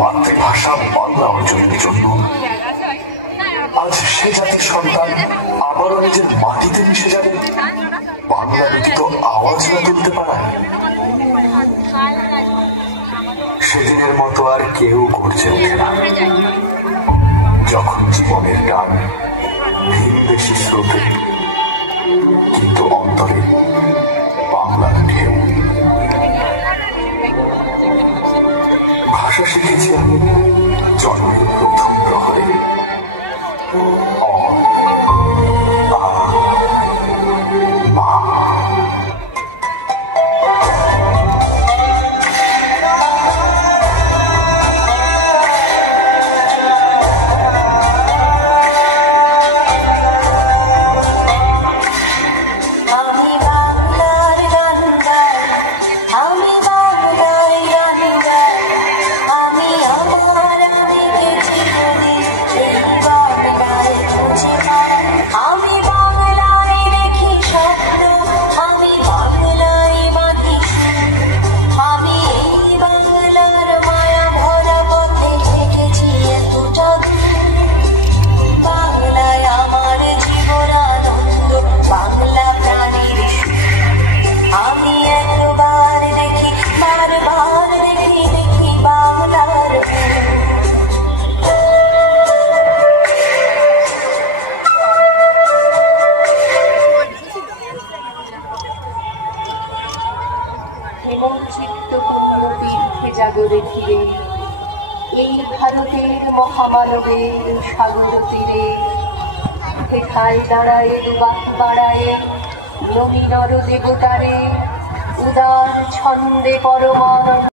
মাতৃভাষা বাংলা অর্জনের জন্য আজ সে জাতির সন্তান আবারও নিজের মাটিতে মিশে যাবে বাংলা ব্যতীত আওয়াজ না তুলতে পারায়। সেদিনের মতো আর কেউ গর্জে ওঠে না যখন জীবনের গান ভিনদেশী স্রোতে, কিন্তু অন্তরে বাংলার ঢেউ। ভাষা শিখেছি আমি জন্মের প্রথম প্রহরে, অ আ মা। এবং চিত্ত তীর্থে জাগরে ঘিরে এই ভারতের মহামানবের সাগর তীরে হেথায় দাঁড়ায় বাক বাড়ায় নবী নর দেবতারে উদার ছন্দে পরমানন্দ